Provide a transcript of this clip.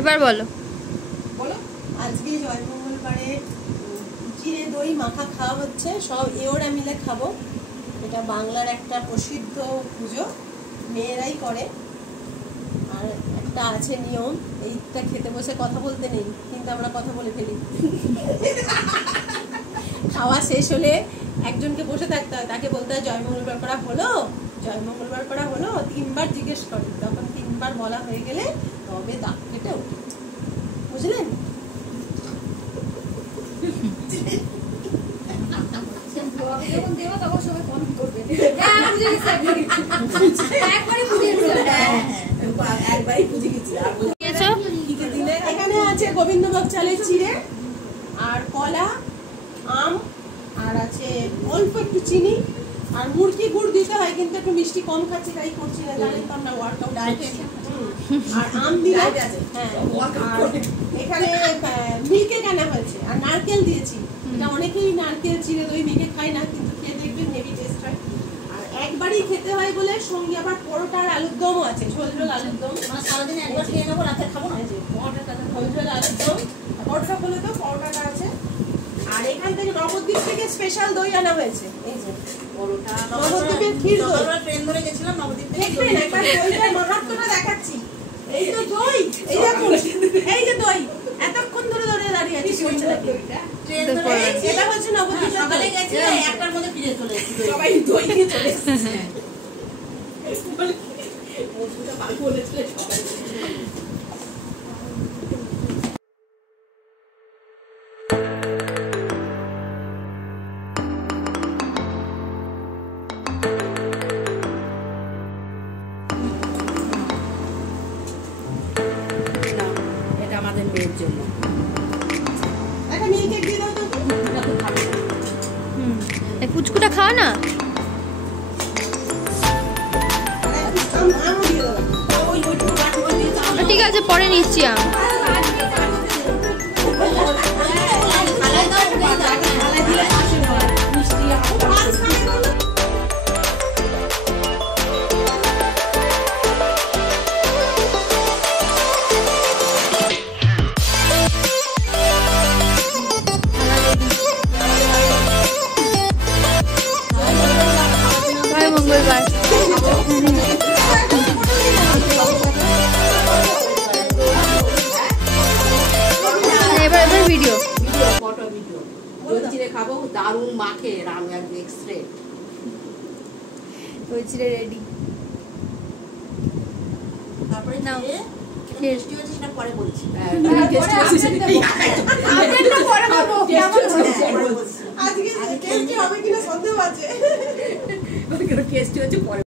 এবার বলো বলো। আজকে জয়মঙ্গলবারে চিড়ে দই মাখা খাওয়া হচ্ছে, সব এওরা মিলে খাবো। এটা বাংলার একটা প্রসিদ্ধ পুজো, মেয়েরাই করে। আর একটা আছে নিয়ম, এইটা খেতে বসে কথা বলতে নেই, কিন্তু আমরা কথা বলে ফেলি। খাওয়া শেষ হলে একজনকে বসে থাকতে হয়, তাকে বলতে হয় জয়মঙ্গলবার করা হলো, জয়মঙ্গলবার করা হলো, 3 বার জিজ্ঞেস করে। তখন 3 বার বলা হয়ে গেলে তবে দাগ কেটে ওঠে, বুঝলেন? এখানে আছে গোবিন্দভোগ চালের চিড়ে আর কলা, আম, আর আছে অল্প একটু চিনি আর মুরগি গুড় দিতে হয়, কিন্তু একটু মিষ্টি কম খাচ্ছি তাই করছি না, জানেন তো আমরা ওয়ার্কআউট করছি। আর আম দিলে হ্যাঁ, আর এখানে মিল্কে কেনা হয়েছে আর নারকেল দিয়েছি। এটা অনেকেই নারকেল চিড়ে দই মেখে খায় না, কিন্তু খেয়ে দেখবেন হেভি টেস্ট হয়। আর একবারই খেতে হয় বলে সঙ্গে আবার পরোটা আর আলুর দমও আছে, ঝোল ঝোল আলুর দম। সারাদিন একবার খেয়ে নেবো, রাতে খাবো না। পরোটাটা ঝোল ঝোল আলুর দম, পরোটা বলে তো পরোটাটা আছে। আর এখান থেকে নবদ্বীপ থেকে স্পেশাল দই আনা হয়েছে, এই যে পরোটা। নবদ্বীপের ক্ষীর দই। ট্রেন ধরে গেছিলাম নবদ্বীপ থেকে। দেখবেন একবার দইটার মাহাত্ম্যটা দেখাচ্ছি। এই তো দই, এই দেখুন, এই যে দই এতক্ষণ ধরে ধরে দাঁড়িয়ে আছি। ট্রেন ধরে এটা হচ্ছে নবদ্বীপ। সকালে গেছি, একটার মধ্যে ফিরে চলে এসেছি। সবাই দই নিয়ে চলে এসেছে। ওষুধটা ভালো বলেছিল সবাই। মেয়ের জন্য একটা মিল্ক কেক দিয়ে দাও তো। পুচকুটা খাও না। ঠিক আছে, পরে নিচ্ছি আম। মঙ্গলবার এবার ভিডিও ফটো ভিডিও দই চিড়ে খাবো, দারুণ মাখে রাম এক্সরে। দই চিড়ে রেডি। তারপরে নাও টেস্টি হচ্ছে সেটা পরে বলছি। আজকে টেস্টি হবে কিনা সন্দেহ আছে। টেস্টি হচ্ছে পরে।